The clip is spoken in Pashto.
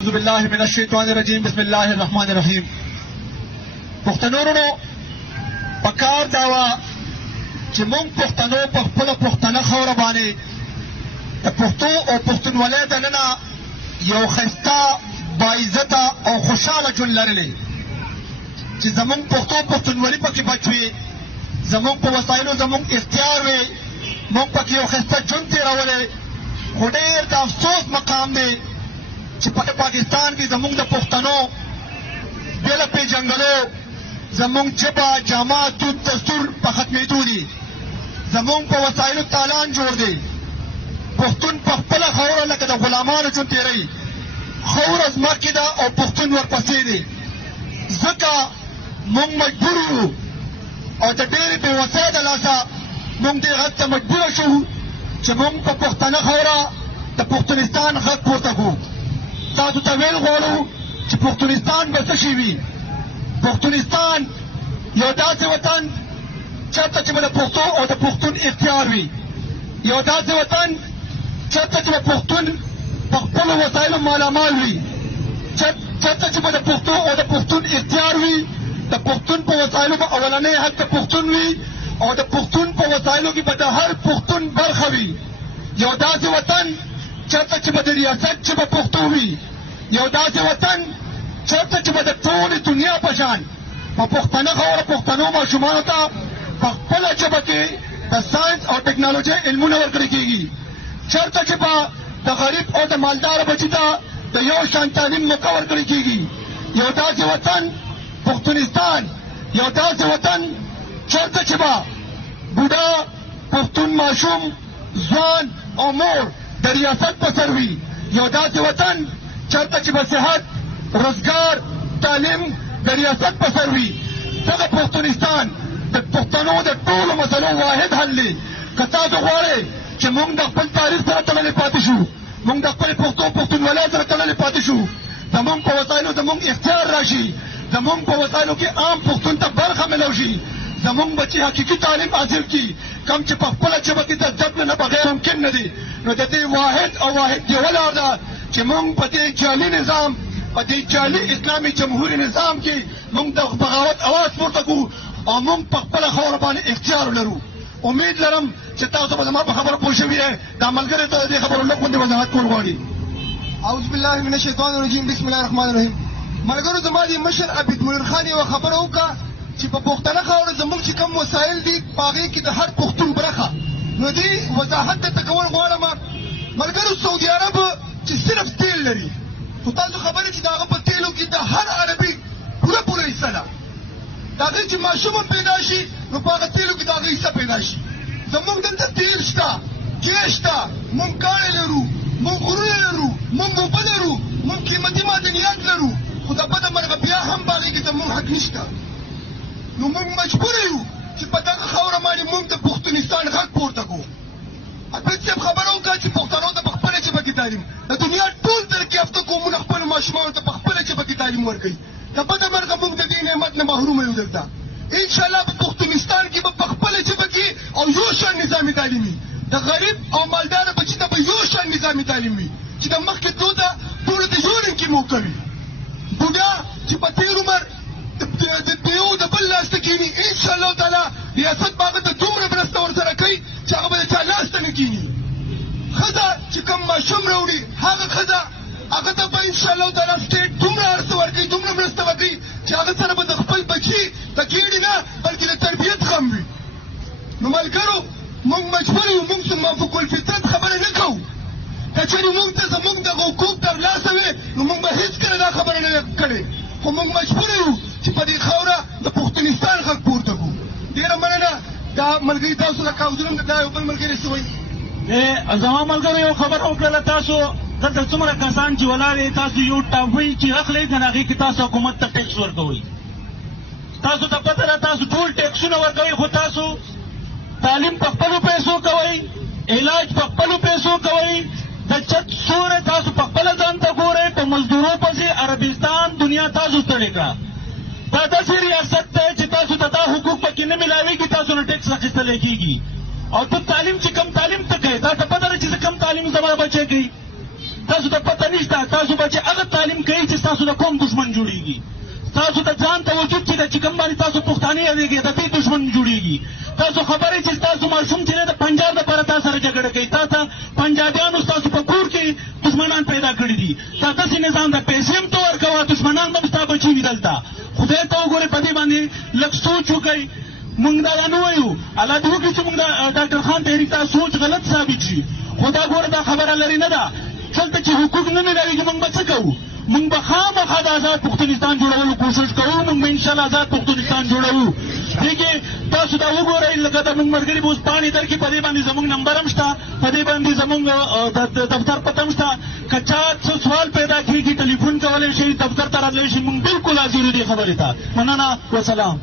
اعوذ بالله من الشیطان الرجیم بسم الله الرحمن الرحیم. پښتنو پکار داوا چې مونږ پښتنو په خپله پښتنه خاوره باندې د پښتو او پښتونولۍ دننه یو ښایسته باعزته او خوشحاله ژوند لرلی چې زمونږ پښتو پښتونولي پکې بچ وي، زمونږ په وسایلو زمونږ اختیار وي، مونږ پکې یو ښایسته ژوند تېرولی. خو ډېر د افسوس مقام دی چې په پاکستان کې زمونږ د پښتنو بې له پېژنګلو زمونږ ژبه جامه دود دستور په ختمېدو دي، زمونږ په وسایلو تالان جوړ دی. پښتون په خپله خاوره لکه د غلامانو ژوند تېروي. خاوره ځمکې ده او پښتون ورپسې دی. ځکه مونږ مجبور یو او د ډېرې بېوسۍ د لاسه مونږ دې غږ ته مجبوره شو چې مونږ په پښتنه خاوره د پښتونستان غږ پورته کړو. تاسو ته ویل غواړو چې پښتونستان به څه شی وي. پښتونستان یو داسې وطن چېرته چې به د پښتو او د پښتون اختیار وي، یو داسې وطن چېرته چې به پښتون په خپلو وسایلو مالامال وي، چېرته چې به د پښتو او د پښتون اختیار وي. د پښتون په وسایلو به اولنی حق د پښتون وي او د پښتون په وسایلو کې به د هر پښتون برخه وي. یو داسې وطن چېرته چې به د ریاست ژبه پښتو وي، یو داسې وطن چېرته چې به د ټولې دنیا په شان په پښتنه خاوره پښتنو ماشومانو ته په خپله ژبه کې د ساینس او ټکنالوژۍ علمونه ورکړل کېږي، چېرته چې به د غریب او د مالداره بچي ته د یو شان تعلیم موقع ورکړل کېږي. یو داسې وطن پښتونستان، یو داسې وطن چېرته چې به بوډا پښتون ماشوم ځوان او مور د ریاست په سر وي، یو داسې وطن چېرته چې به صحت روزګار تعلیم د ریاست په سر وي. دغه پښتونستان د پښتنو د ټولو مسلو واحد حل دی. که تاسو غواړئ چې موږ د خپل تاریخ سره تړلې پاتې شو، موږ د خپل پښتو پښتونولۍ سره تړلې پاتې شو، زموږ په وسایلو زموږ اختیار راشي، زموږ په وسایلو کې عام پښتون ته برخه ملو شي، زموږ بچي حقیقي تعلیم حاصل کړي، کم چې په خپله ژبه کې د زده کړې نه بغیر ممکن نه دي. نو د دې واحد او واحد یوه لار ده چې موږ په دې جعلي نظام، په دې جعلي اسلامي جمهوري نظام کې موږ د بغاوت اواز پورته کړو او موږ په خپله خاوره باندې اختیار لرو. امید لرم چې تاسو به زما په خبره پوه شوي یئ. دا ملګری ته د دې خبرو لږ غوندې وضاحت کول غواړي. اعوذ بالله من الشیطان الرجیم بسم الله الرحمن الرحیم. ملګرو زما د مشر عبید منیر خان یوه خبره وکړه چې په پښتنه خاوره زموږ چې کوم وسایل دي په هغې کې د هر پښتون برخه، نو دې وضاحت درته کول غواړم. ملګرو سعودي عرب چې صرف تیل لري، خو تاسو خبرې چې د هغه په تیلو کې د هر عربي پوره پوره حصه ده. د هغې چې ماشوم هم پیدا شي نو په هغه تیلو کې د هغه حصه پیدا شي. زموږ دلته تیل شته، ګیس شته، موږ کاڼې لرو، موږ غرونه لرو، موږ اوبه لرو، موږ قیمتي معدنیات لرو، خو د بده مرغه بیا هم په هغې کې زموږ حق نشته. نو موږ مجبور یو چې په دغه خاوره باندې موږ د پښتونستان غږ پورته کړو. عبید صاحب خبره وکړه چې پښتنو ته په خپله ژبه کې تعلیم، د دنیا ټول ترقي یافته قومونه خپلو ماشومانو ته په خپله ژبه کې تعلیم ورکوي. د بده مرغه موږ د دې نعمت نه محرومه یو. دلته انشاءالله په پښتونستان کې به په خپله ژبه کې او یو شان نظامي تعلیم وي. د غریب او مالداره بچي ته به یو شان نظامي تعلیم وي چې د مخکې تلو ته ټولو ته یو رنګ کې موقع وي. بوډا چې په تېر عمر د یو د بل لاس ته کښېني، انشاءالله تعالی ریاست به هغه ته دومره مرسته ورسره کوي چې هغه به د چا لاس ته نه کښېني. ښځه چې کوم ماشوم راوړي هغه ښځه هغه ته به انشاءالله تعالی سټیټ دومره هر څه ورکوي، دومره مرسته وکړي چې هغه سره به د خپل بچي د کېڼې نه بلکې د تربیت خم وي. نو ملګرو موږ مجبور یو، موږ موافق الفطرت خبره نه کوو. که چېرې موږ ته زموږ دغه حقوق ترلاسه وي نو موږ به هېڅکله دا خبره نه کړې، خو موږ مجبور یو چې په دې خاوره د پښتونستان غږ پورته کړو. ډېره مننه. دا ملګري تاسو لکه حضورم دا یو بل ملګری څه وایي. زما ملګرو یو خبره وکړله، تاسو دلته څومره کسان چې ولاړې تاسو یو ټاپوي چې اخلئ که نه هغې کې تاسو حکومت ته ټیکس ورکوئ. تاسو ته پته ده تاسو ټول ټیکسونه ورکوئ، خو تاسو تعلیم په خپلو پیسو کوئ، علاج په خپلو پیسو کوئ، د چت سوری تاسو په خپله ځان ته ګورئ، په مزدورو پسې عربستان دنیا تاسو ستړې کړه. دا داسې ریاست دی چې تاسو ته دا حقوق پکې نه میلاوېږي، تاسو نه ټیکس اخیستلی کېږي. او ته تعلیم چې کم تعلیم ته کوې، تا ته پته ده چې زه کم تعلیم زما بچی کوي. تاسو ته پته نشته تاسو به چې هغه تعلیم کوي چې تاسو د کوم دشمن جوړیږي. تاسو ته ځان ته وجود چې کوم باندې تاسو پښتانه یادېږي د دې دشمن جوړیږي. تاسو خبرې چې تاسو ماشوم چې د پنجاب لپاره تاسو سره جګړه کوي تاسو پنجابیانو تاسو په کور کې دشمنان پیدا کړي دي. تاسو نظام د پیسې هم تو ورکوه دشمنان هم تاسو بچي وي دلته. خدای ته وګورئ په دې باندې لږ سوچ وکړئ. موږ دا نه وایو الله دې وکړي چې موږ د ډاکټر خان تحریک ته سوچ غلط ثابت شي. خو دا ګوره دا خبره لري نه ده دلته چې حقوق نه میلاوېږي موږ به څه کوو؟ موږ به خامخا د آزاد پښتونستان جوړولو کوشش کوو. موږ به انشاءالله آزاد پښتونستان جوړوو. دې کې تاسو دا وګورئ لکه د موږ ملګري به اوس پاڼې درکړي په دې باندې زموږ نمبر هم شته په دې باندې زموږ د دفتر پته هم شته. که چا څه سوال پیدا کېږي ټلیفون کولی شي دفتر ته راتلی شي. موږ بالکل حاضر یو دې خبرې ته. مننه وسلام.